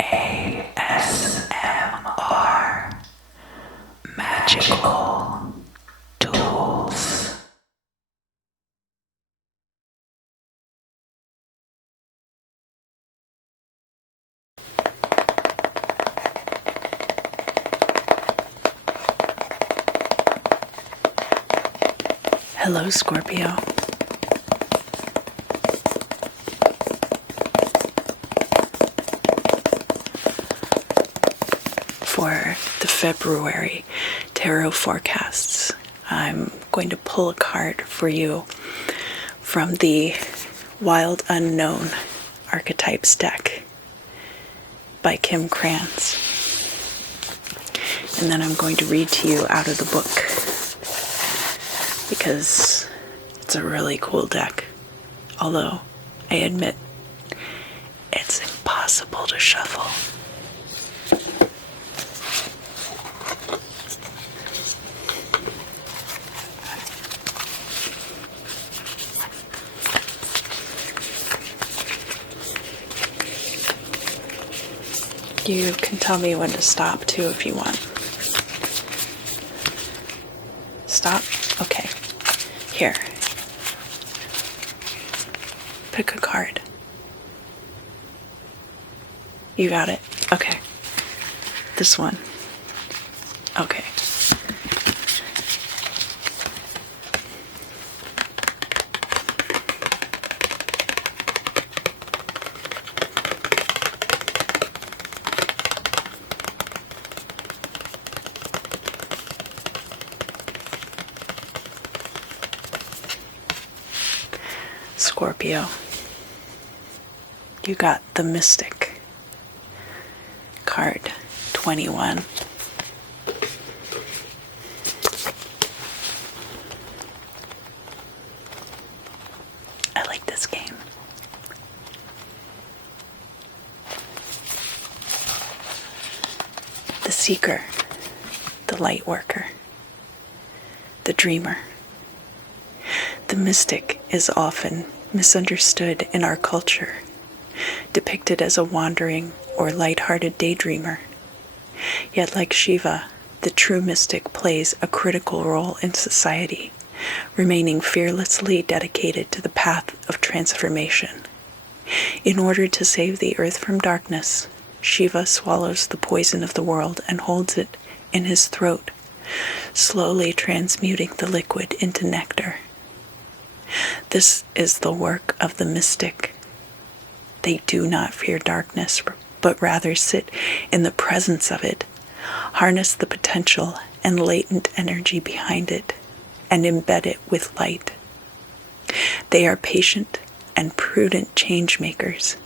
ASMR Magical Tools. Hello, Scorpio. For the February tarot forecasts, I'm going to pull a card for you from the Wild Unknown Archetypes deck by Kim Krantz. And then I'm going to read to you out of the book because it's a really cool deck. Although, I admit, it's impossible to shuffle. You can tell me when to stop too if you want. Stop? Okay. Here. Pick a card. You got it? Okay. This one. Okay. Scorpio, you got the Mystic card 21. I like this game. The Seeker, the Light Worker, the Dreamer. The mystic is often misunderstood in our culture, depicted as a wandering or light-hearted daydreamer. Yet like Shiva, the true mystic plays a critical role in society, remaining fearlessly dedicated to the path of transformation. In order to save the earth from darkness, Shiva swallows the poison of the world and holds it in his throat, slowly transmuting the liquid into nectar. This is the work of the mystic. They do not fear darkness, but rather sit in the presence of it, harness the potential and latent energy behind it, and embed it with light. They are patient and prudent change makers,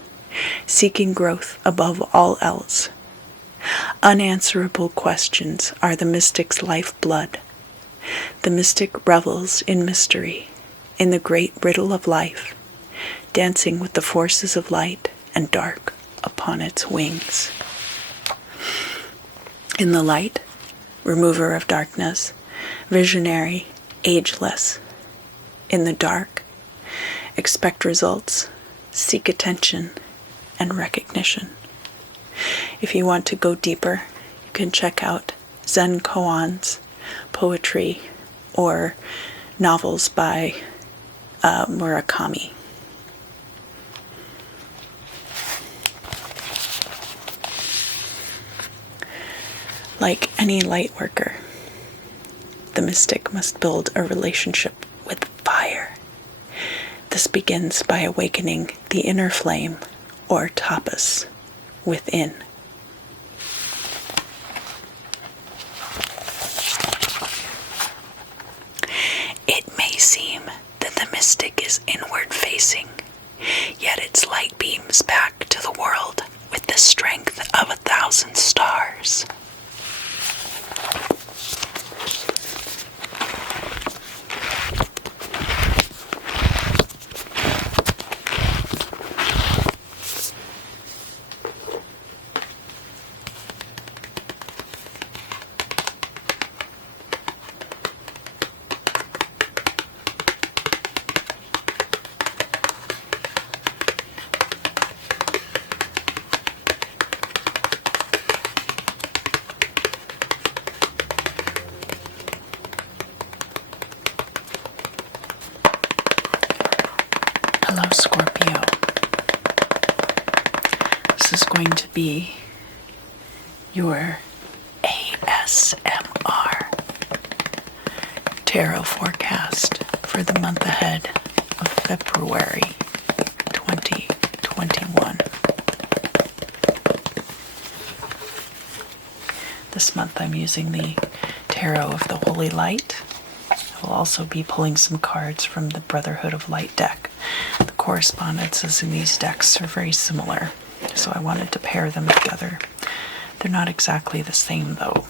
seeking growth above all else. Unanswerable questions are the mystic's lifeblood. The mystic revels in mystery, in the great riddle of life, dancing with the forces of light and dark upon its wings. In the light, remover of darkness, visionary, ageless. In the dark, expect results, seek attention, and recognition. If you want to go deeper, you can check out Zen koans, poetry, or novels by Murakami. Like any light worker, the mystic must build a relationship with fire. This begins by awakening the inner flame, or tapas, within. It may seem that the mystic is inward-facing, yet its light beams back to the world with the strength of 1,000 stars. Scorpio. This is going to be your ASMR tarot forecast for the month ahead of February 2021. This month I'm using the Tarot of the Holy Light. I will also be pulling some cards from the Brotherhood of Light deck. The correspondences in these decks are very similar, so I wanted to pair them together. They're not exactly the same though.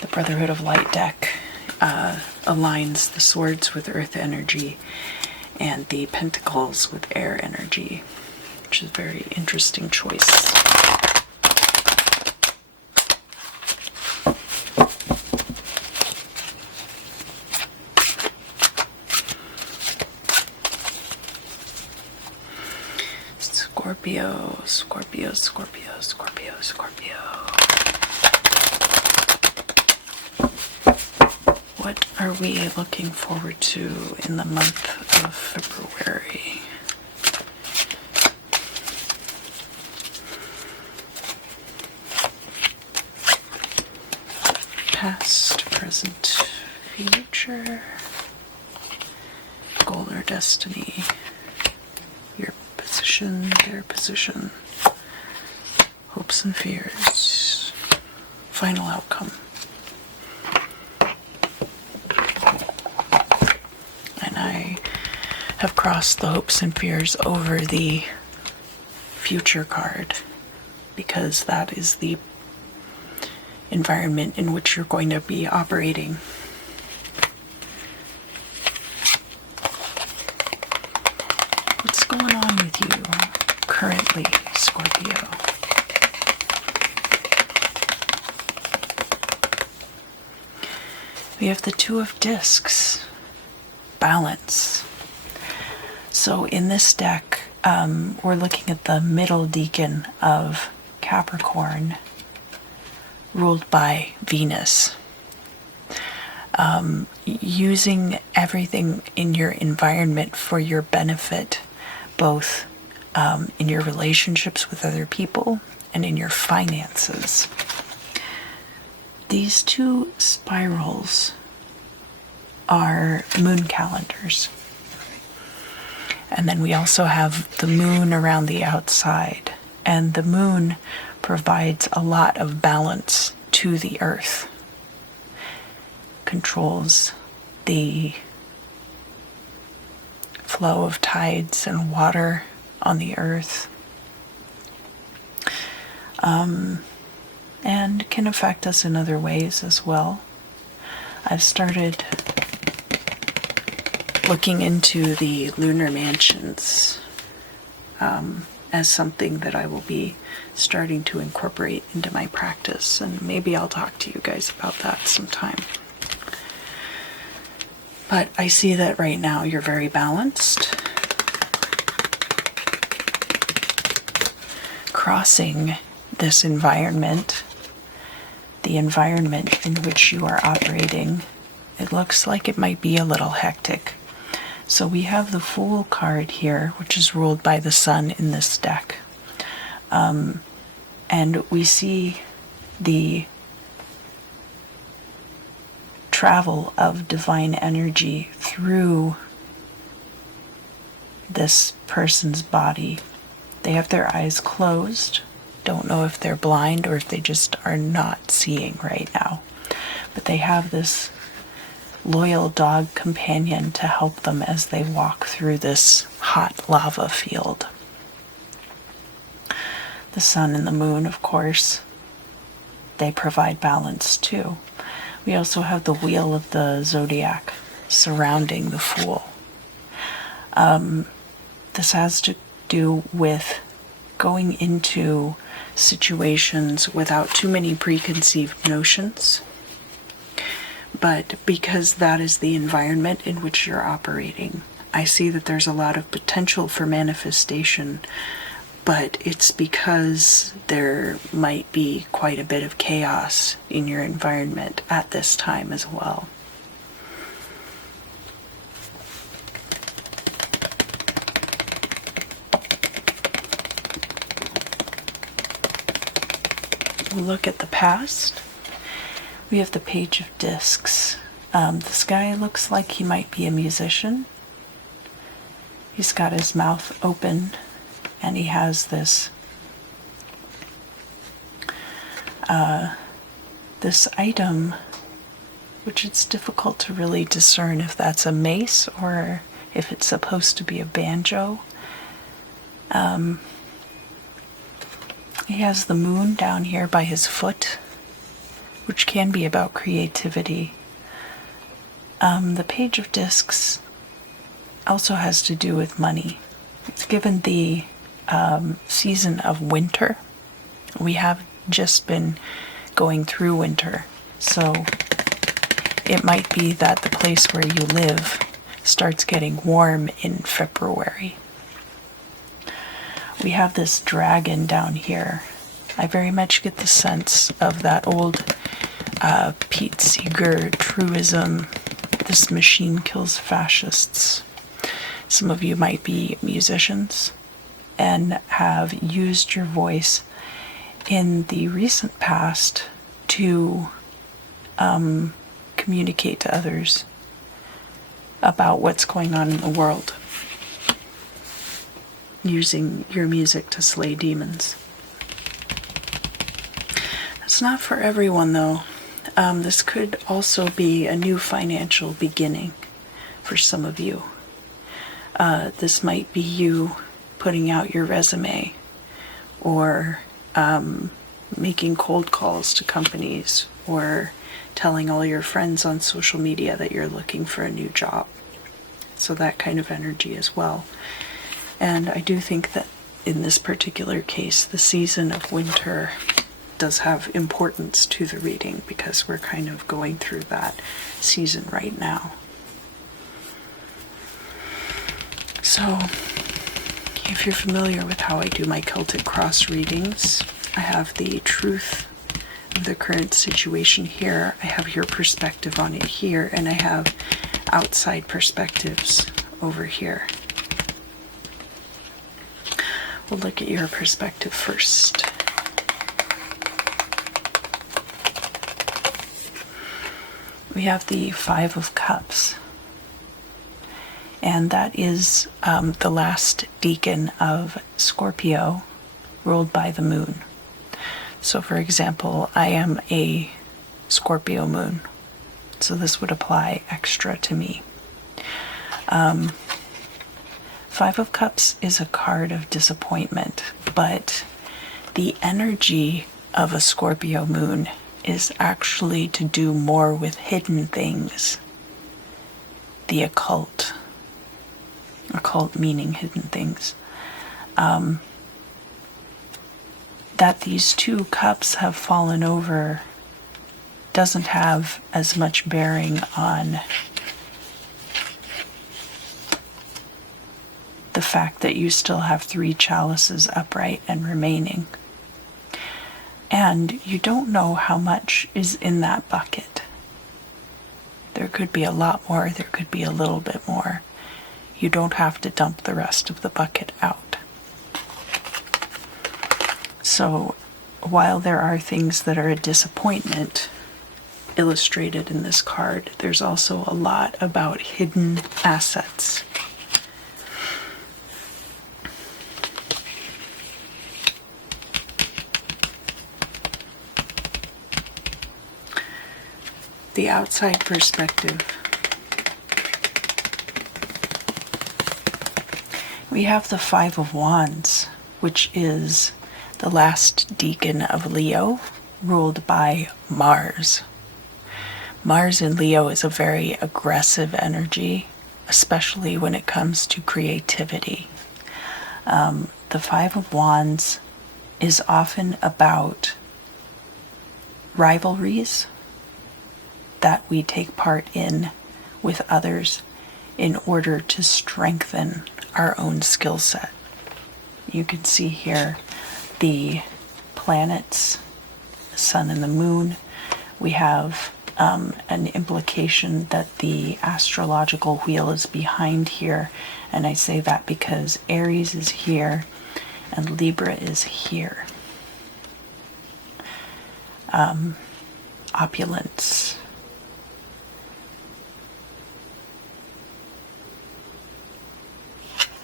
The Brotherhood of Light deck aligns the swords with earth energy and the pentacles with air energy, which is a very interesting choice. Scorpio, Scorpio, Scorpio, Scorpio, Scorpio. What are we looking forward to in the month of February? Past, present, future, goal or destiny. Your position, their position, hopes and fears, final outcome. And I have crossed the hopes and fears over the future card because that is the environment in which you're going to be operating. What's going on with you currently, Scorpio? We have the Two of Discs, balance. So in this deck, we're looking at the middle decan of Capricorn, ruled by Venus. Using everything in your environment for your benefit, both in your relationships with other people and in your finances. These two spirals are moon calendars. And then we also have the moon around the outside. And the moon provides a lot of balance to the earth. Controls the flow of tides and water on the earth. And can affect us in other ways as well. I've started looking into the lunar mansions as something that I will be starting to incorporate into my practice, and maybe I'll talk to you guys about that sometime. But I see that right now you're very balanced. Crossing this environment, the environment in which you are operating, it looks like it might be a little hectic. So we have the Fool card here, which is ruled by the Sun in this deck. And we see the travel of divine energy through this person's body. They have their eyes closed. Don't know if they're blind or if they just are not seeing right now. But they have this loyal dog companion to help them as they walk through this hot lava field. The sun and the moon, of course, they provide balance too. We also have the wheel of the zodiac surrounding the Fool. This has to do with going into situations without too many preconceived notions. But because that is the environment in which you're operating, I see that there's a lot of potential for manifestation, but it's because there might be quite a bit of chaos in your environment at this time as well. look at the past, we have the Page of Discs. This guy looks like he might be a musician. He's got his mouth open and he has this this item, which it's difficult to really discern if that's a mace or if it's supposed to be a banjo. He has the moon down here by his foot, which can be about creativity. The Page of Discs also has to do with money. It's given the season of winter. We have just been going through winter, so it might be that the place where you live starts getting warm in February. We have this dragon down here. I very much get the sense of that old Pete Seeger truism, this machine kills fascists. Some of you might be musicians and have used your voice in the recent past to communicate to others about what's going on in the world, using your music to slay demons. It's not for everyone, though. This could also be a new financial beginning for some of you. This might be you putting out your resume or making cold calls to companies or telling all your friends on social media that you're looking for a new job. So that kind of energy as well. And I do think that in this particular case, the season of winter does have importance to the reading because we're kind of going through that season right now. So, if you're familiar with how I do my Celtic cross readings, I have the truth of the current situation here, I have your perspective on it here, and I have outside perspectives over here. We'll look at your perspective first. We have the Five of Cups, and that is the last decan of Scorpio ruled by the moon. So for example, I am a Scorpio moon, so this would apply extra to me. Five of Cups is a card of disappointment, but the energy of a Scorpio moon is actually to do more with hidden things. The occult. Occult meaning hidden things. That these two cups have fallen over doesn't have as much bearing on the fact that you still have three chalices upright and remaining. And you don't know how much is in that bucket. There could be a lot more, there could be a little bit more. You don't have to dump the rest of the bucket out. So, while there are things that are a disappointment illustrated in this card, there's also a lot about hidden assets. The outside perspective. We have the Five of Wands, which is the last decan of Leo, ruled by Mars. Mars in Leo is a very aggressive energy, especially when it comes to creativity. The Five of Wands is often about rivalries that we take part in with others in order to strengthen our own skill set. You can see here the planets, the sun and the moon. We have an implication that the astrological wheel is behind here, and I say that because Aries is here and Libra is here. opulence.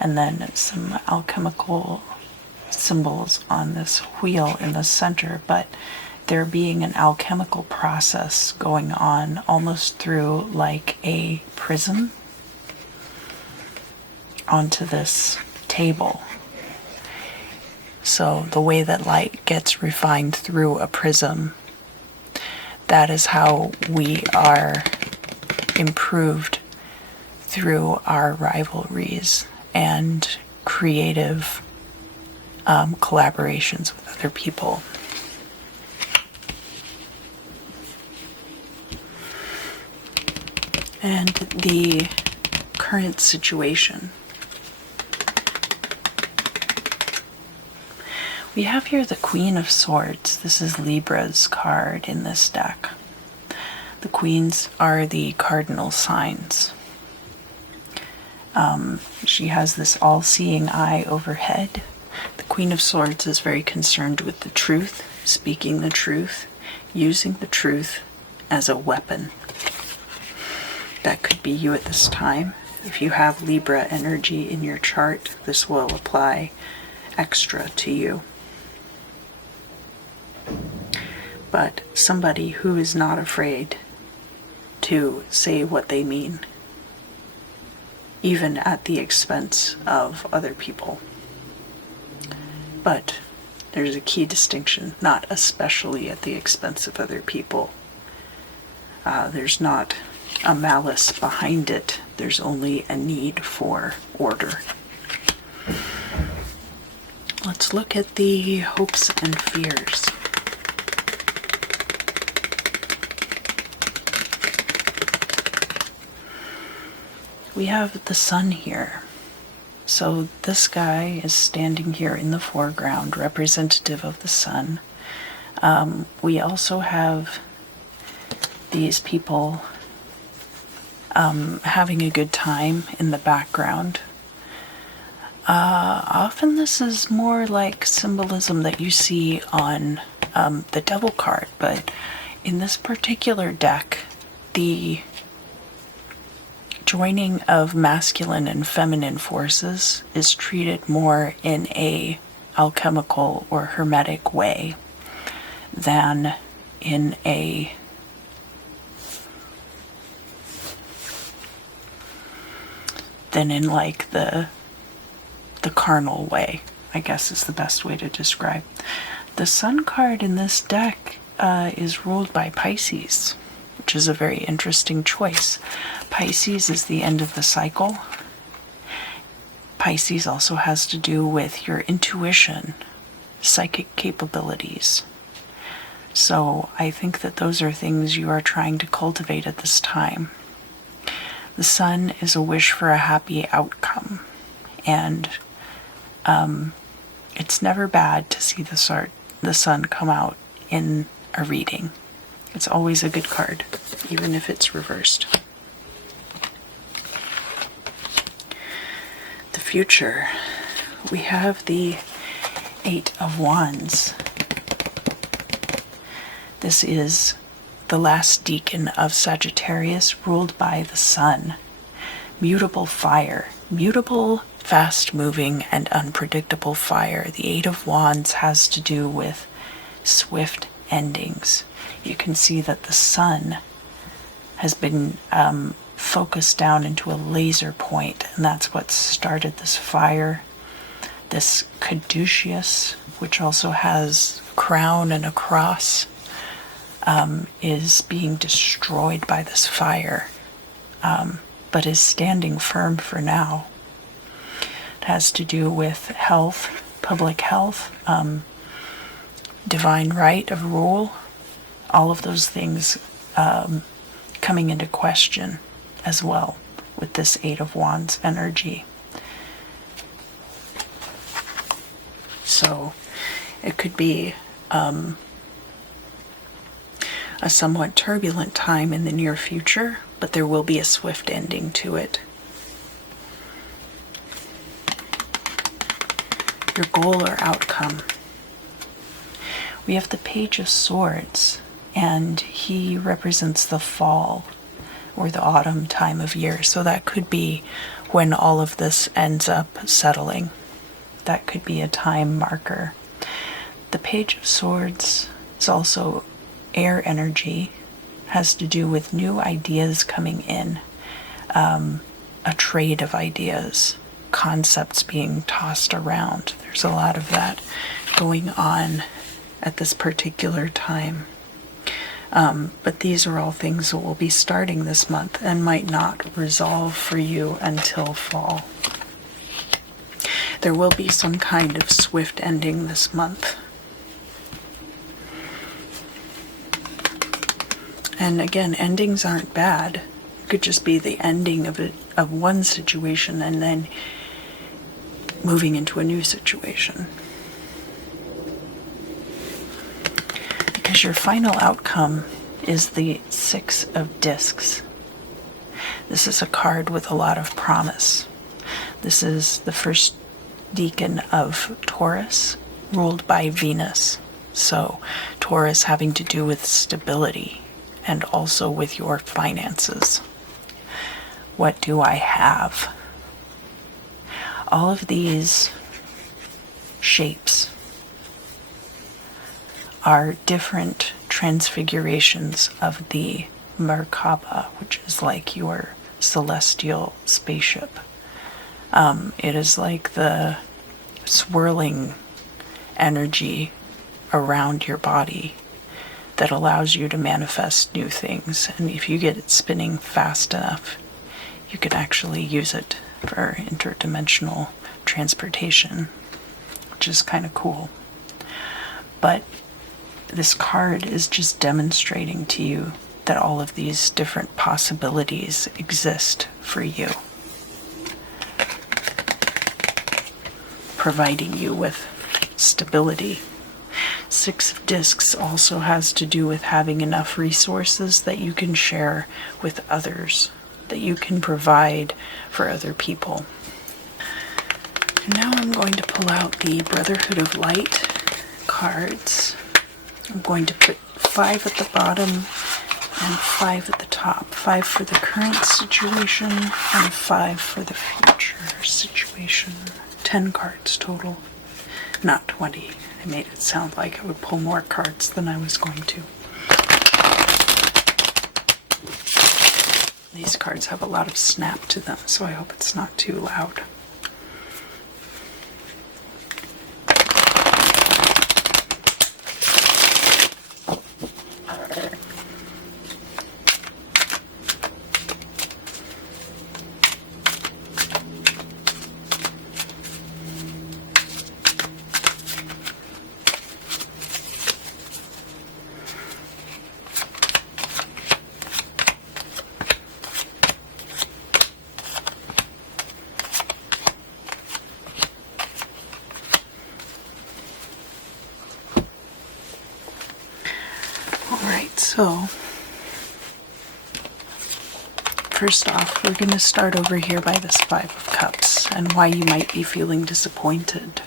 And then some alchemical symbols on this wheel in the center, but there being an alchemical process going on almost through like a prism onto this table. So the way that light gets refined through a prism, that is how we are improved through our rivalries and creative collaborations with other people. And the current situation. We have here the Queen of Swords. This is Libra's card in this deck. The queens are the cardinal signs. She has this all-seeing eye overhead. The Queen of Swords is very concerned with the truth, speaking the truth, using the truth as a weapon. That could be you at this time. If you have Libra energy in your chart, this will apply extra to you. But somebody who is not afraid to say what they mean, even at the expense of other people. But there's a key distinction, not especially at the expense of other people. There's not a malice behind it. There's only a need for order. Let's look at the hopes and fears. We have the sun here. So this guy is standing here in the foreground, representative of the sun. We also have these people having a good time in the background. Often this is more like symbolism that you see on the Devil card, but in this particular deck, the joining of masculine and feminine forces is treated more in a alchemical or hermetic way than in a like the carnal way, I guess is the best way to describe. The Sun card in this deck is ruled by Pisces, which is a very interesting choice. Pisces is the end of the cycle. Pisces also has to do with your intuition, psychic capabilities. So I think that those are things you are trying to cultivate at this time. The sun is a wish for a happy outcome, and it's never bad to see the sun come out in a reading. It's always a good card, even if it's reversed. The future. We have the Eight of Wands. This is the last deacon of Sagittarius, ruled by the sun. Mutable fire. Mutable, fast-moving, and unpredictable fire. The Eight of Wands has to do with swift endings. You can see that the sun has been focused down into a laser point, and that's what started this fire. This caduceus, which also has a crown and a cross, is being destroyed by this fire, but is standing firm for now. It has to do with health, public health, divine right of rule, all of those things coming into question as well with this Eight of Wands energy. So it could be a somewhat turbulent time in the near future, but there will be a swift ending to it. Your goal or outcome. We have the Page of Swords, and he represents the fall or the autumn time of year. So that could be when all of this ends up settling. That could be a time marker. The Page of Swords is also air energy, has to do with new ideas coming in, a trade of ideas, concepts being tossed around. There's a lot of that going on at this particular time. But these are all things that will be starting this month and might not resolve for you until fall. There will be some kind of swift ending this month. And again, endings aren't bad. It could just be the ending of one situation and then moving into a new situation. Because your final outcome is the Six of Discs. This is a card with a lot of promise. This is the first decan of Taurus, ruled by Venus. So Taurus having to do with stability and also with your finances. What do I have? All of these shapes are different transfigurations of the Merkaba, which is like your celestial spaceship. It is like the swirling energy around your body that allows you to manifest new things. And if you get it spinning fast enough, you can actually use it for interdimensional transportation, which is kind of cool. But this card is just demonstrating to you that all of these different possibilities exist for you, providing you with stability. Six of Discs also has to do with having enough resources that you can share with others, that you can provide for other people. And now I'm going to pull out the Brotherhood of Light cards. I'm going to put 5 at the bottom and 5 at the top. 5 for the current situation and 5 for the future situation. 10 cards total, not 20. I made it sound like I would pull more cards than I was going to. These cards have a lot of snap to them, so I hope it's not too loud. So, first off, we're going to start over here by this 5 of Cups and why you might be feeling disappointed.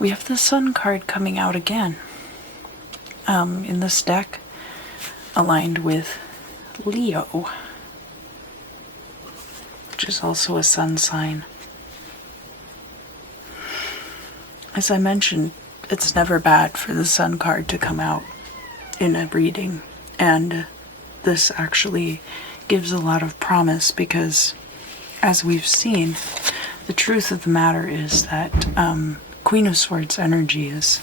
We have the Sun card coming out again in this deck, aligned with Leo, which is also a sun sign. As I mentioned, it's never bad for the Sun card to come out in a reading, and this actually gives a lot of promise because, as we've seen, the truth of the matter is that Queen of Swords energy is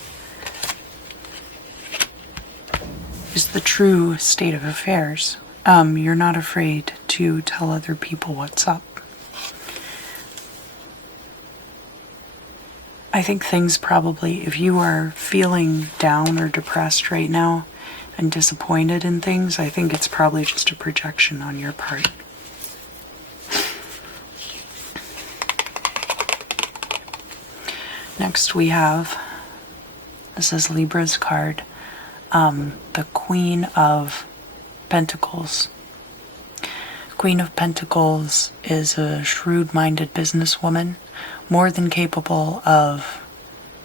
the true state of affairs. You're not afraid to tell other people what's up. I think things probably, if you are feeling down or depressed right now and disappointed in things, I think it's probably just a projection on your part. Next we have, this is Libra's card, the Queen of Pentacles. Queen of Pentacles is a shrewd-minded businesswoman, more than capable of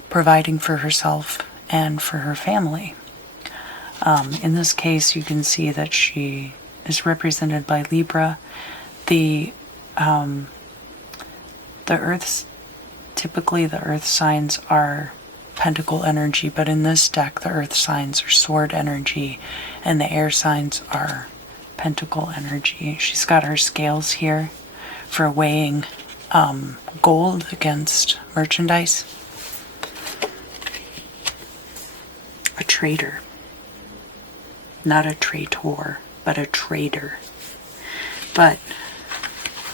providing for herself and for her family. In this case, you can see that she is represented by Libra. The Earth's, typically the Earth signs are Pentacle energy, but in this deck, the Earth signs are Sword energy, and the air signs are Pentacle energy. She's got her scales here for weighing gold against merchandise. A trader. Not a traitor, but a trader. But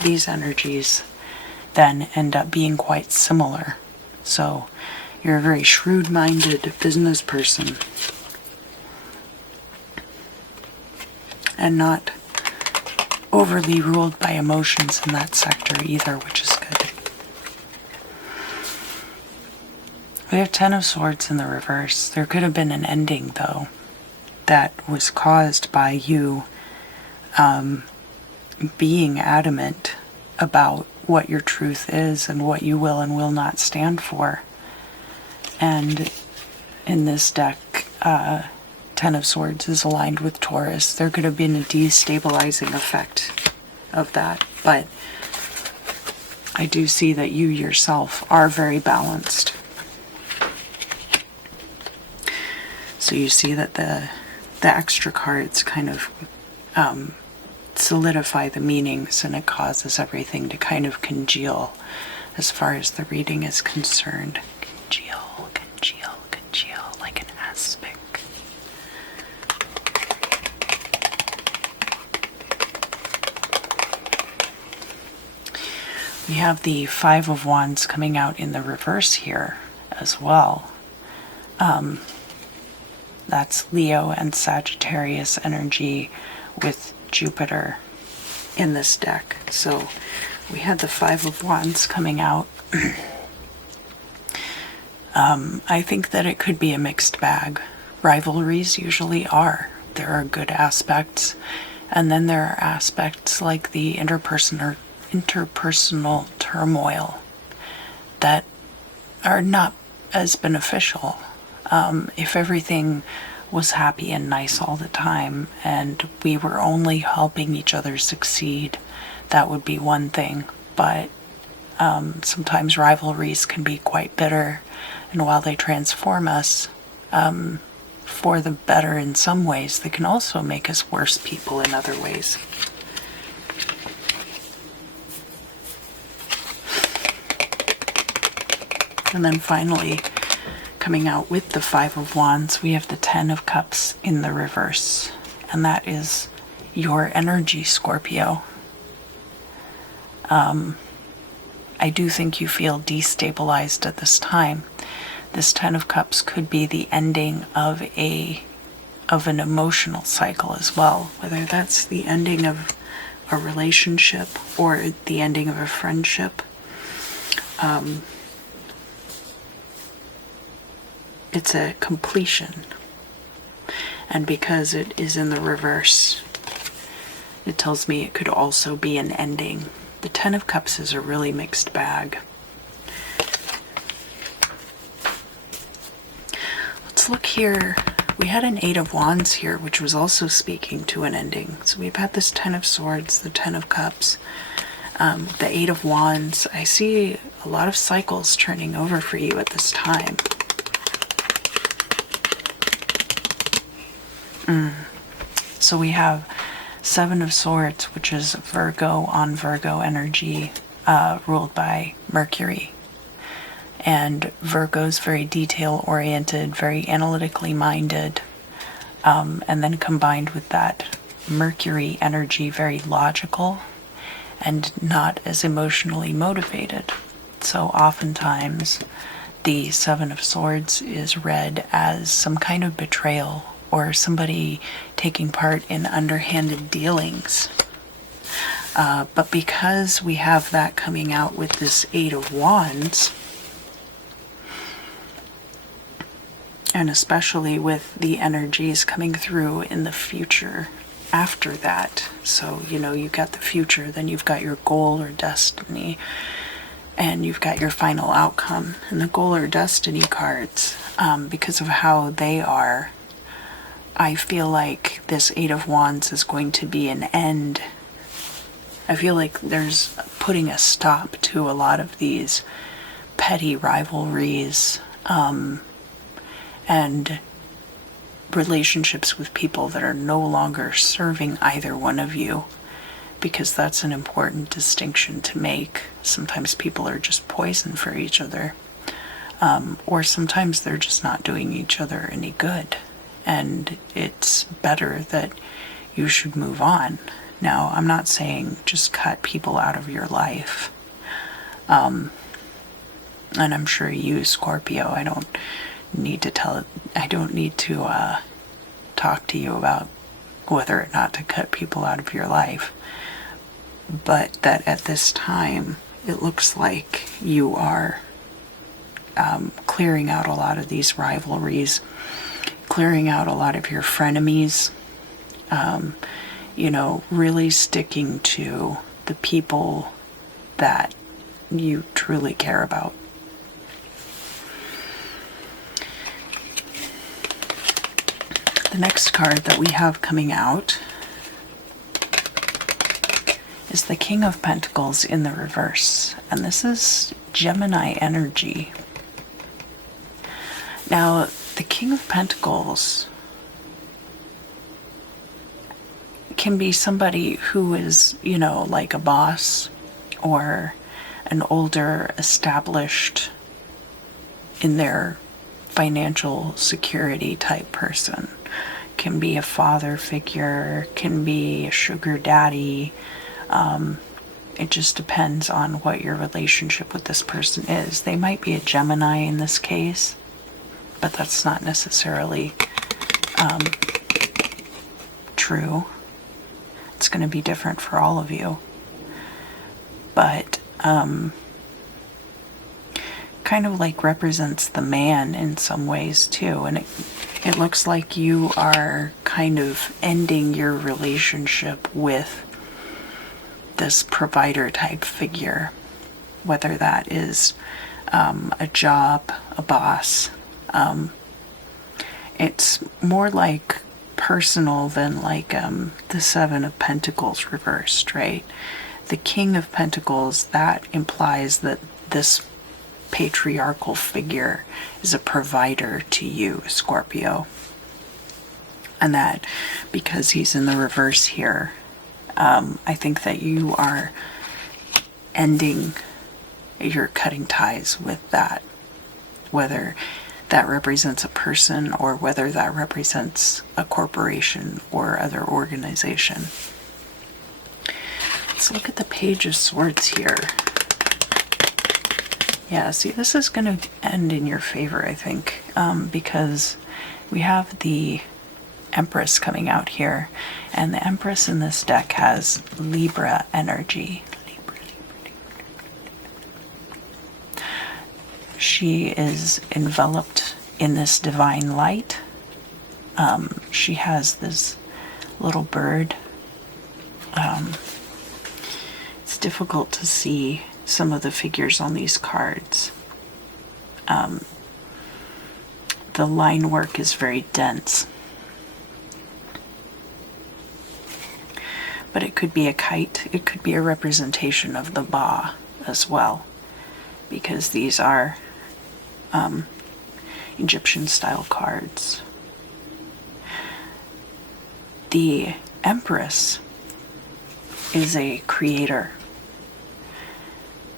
these energies then end up being quite similar. So you're a very shrewd-minded business person and not overly ruled by emotions in that sector either, which is good. We have 10 of Swords in the reverse. There could have been an ending, though, that was caused by you being adamant about what your truth is and what you will and will not stand for. And in this deck, 10 of Swords is aligned with Taurus. There could have been a destabilizing effect of that, but I do see that you yourself are very balanced. So you see that the extra cards kind of solidify the meanings, and it causes everything to kind of congeal as far as the reading is concerned. Congeal like an aspic. We have the Five of Wands coming out in the reverse here as well. That's Leo and Sagittarius energy with Jupiter in this deck. So we had the Five of Wands coming out. I think that it could be a mixed bag. Rivalries usually are. There are good aspects, and then there are aspects like the interpersonal turmoil that are not as beneficial. If everything was happy and nice all the time and we were only helping each other succeed, that would be one thing. But sometimes rivalries can be quite bitter, and while they transform us for the better in some ways, they can also make us worse people in other ways. And then finally, coming out with the Five of Wands, we have the 10 of Cups in the reverse. And that is your energy, Scorpio. I do think you feel destabilized at this time. This 10 of Cups could be the ending of an emotional cycle as well, whether that's the ending of a relationship or the ending of a friendship. It's a completion. And because it is in the reverse, it tells me it could also be an ending. The 10 of Cups is a really mixed bag. Let's look here. We had an 8 of Wands here, which was also speaking to an ending. So we've had this 10 of Swords, the 10 of Cups, the 8 of Wands. I see a lot of cycles turning over for you at this time. So we have 7 of Swords, which is Virgo on Virgo energy, ruled by Mercury. And Virgo's very detail-oriented, very analytically minded, and then combined with that Mercury energy, very logical and not as emotionally motivated. So oftentimes the 7 of Swords is read as some kind of betrayal or somebody taking part in underhanded dealings. But because we have that coming out with this 8 of Wands, and especially with the energies coming through in the future after that, so you got the future, then you've got your goal or destiny, And you've got your final outcome. And the goal or destiny cards, because of how they are, I feel like this Eight of Wands is going to be an end. I feel like there's putting a stop to a lot of these petty rivalries and relationships with people that are no longer serving either one of you, because that's an important distinction to make. Sometimes people are just poison for each other, or sometimes they're just not doing each other any good, and it's better that you should move on. Now, I'm not saying just cut people out of your life, and I'm sure you, Scorpio, I don't need to talk to you about whether or not to cut people out of your life, but that at this time it looks like you are clearing out a lot of these rivalries, clearing out a lot of your frenemies, really sticking to the people that you truly care about. The next card that we have coming out is the King of Pentacles in the reverse, and this is Gemini energy. Now, the King of Pentacles can be somebody who is, like a boss or an older, established in their financial security type person. Can be a father figure, can be a sugar daddy. It just depends on what your relationship with this person is. They might be a Gemini in this case, but that's not necessarily true. It's going to be different for all of you. But kind of like represents the man in some ways too, and it looks like you are kind of ending your relationship with this provider type figure, whether that is a job, a boss. It's more like personal than like the Seven of Pentacles reversed, right? The King of Pentacles, that implies that this patriarchal figure is a provider to you, Scorpio. And that because he's in the reverse here, I think that you are you're cutting ties with that, whether that represents a person or whether that represents a corporation or other organization. Let's look at the Page of Swords here. Yeah, see, this is going to end in your favor, I think, because we have the Empress coming out here, and the Empress in this deck has Libra energy. She is enveloped in this divine light. She has this little bird. It's difficult to see some of the figures on these cards. The line work is very dense. But it could be a kite, it could be a representation of the Ba as well, because these are Egyptian style cards. The Empress is a creator.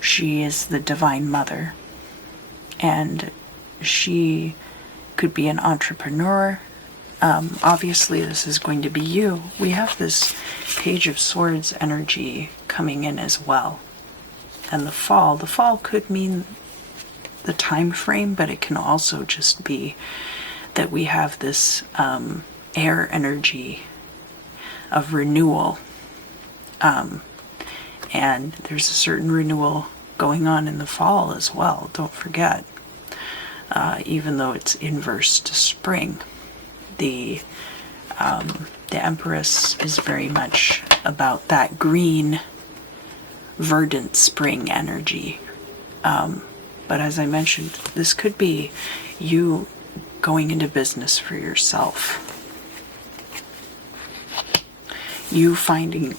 She is the Divine Mother, and she could be an entrepreneur. Obviously, this is going to be you. We have this Page of Swords energy coming in as well. And the fall could mean the time frame, but it can also just be that we have this air energy of renewal. And there's a certain renewal going on in the fall as well, don't forget. Even though it's inverse to spring. The Empress is very much about that green, verdant spring energy. But as I mentioned, this could be you going into business for yourself. You finding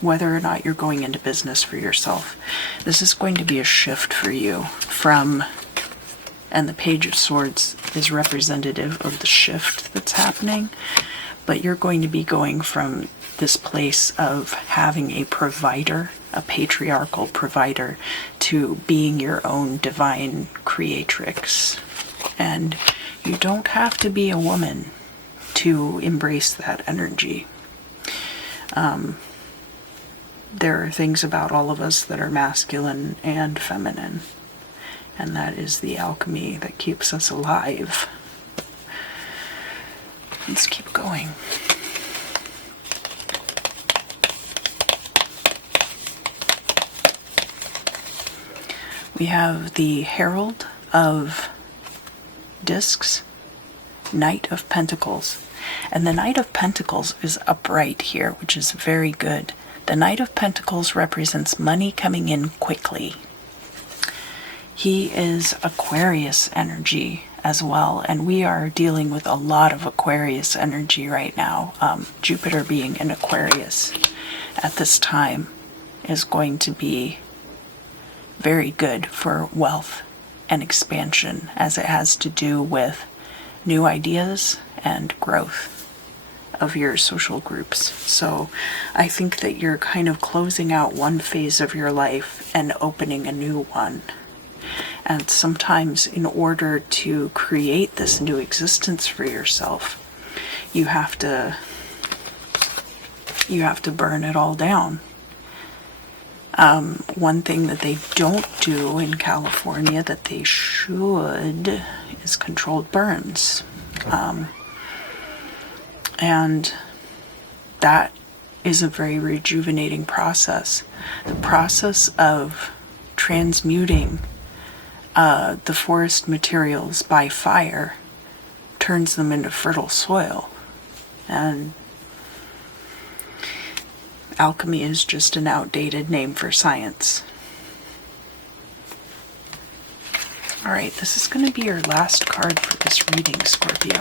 whether or not you're going into business for yourself. This is going to be a shift for you from, and the Page of Swords is representative of the shift that's happening, but you're going to be going from this place of having a provider, a patriarchal provider, to being your own divine creatrix. And you don't have to be a woman to embrace that energy. There are things about all of us that are masculine and feminine, and that is the alchemy that keeps us alive. Let's keep going. We have the Herald of Discs, Knight of Pentacles. And the Knight of Pentacles is upright here, which is very good. The Knight of Pentacles represents money coming in quickly. He is Aquarius energy as well, and we are dealing with a lot of Aquarius energy right now. Jupiter being in Aquarius at this time is going to be very good for wealth and expansion, as it has to do with new ideas and growth of your social groups. So I think that you're kind of closing out one phase of your life and opening a new one. And sometimes in order to create this new existence for yourself, you have to burn it all down. One thing that they don't do in California that they should is controlled burns. And that is a very rejuvenating process. The process of transmuting the forest materials by fire turns them into fertile soil. And alchemy is just an outdated name for science. Alright, this is going to be your last card for this reading, Scorpio.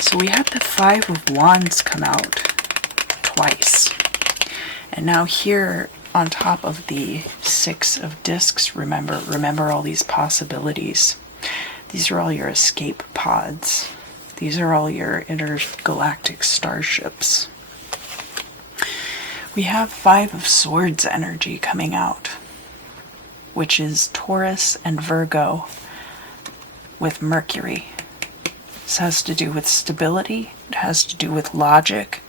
So we had the Five of Wands come out twice. And now here on top of the Six of Discs, remember all these possibilities. These are all your escape pods. These are all your intergalactic starships. We have Five of Swords energy coming out, which is Taurus and Virgo with Mercury. This has to do with stability, it has to do with logic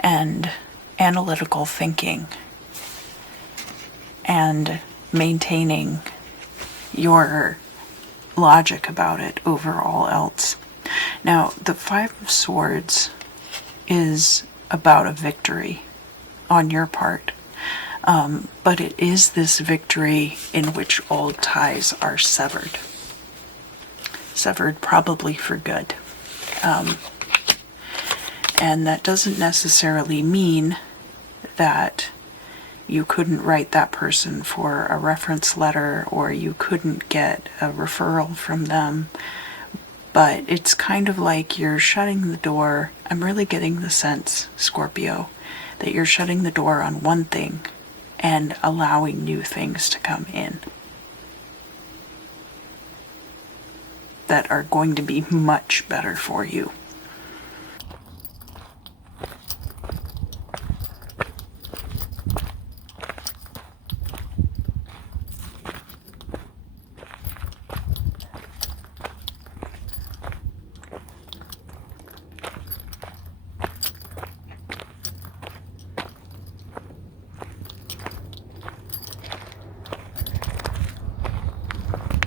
and analytical thinking and maintaining your logic about it over all else. Now, the Five of Swords is about a victory on your part, but it is this victory in which old ties are severed. Severed probably for good. And that doesn't necessarily mean that you couldn't write that person for a reference letter or you couldn't get a referral from them. But it's kind of like you're shutting the door. I'm really getting the sense, Scorpio, that you're shutting the door on one thing and allowing new things to come in that are going to be much better for you.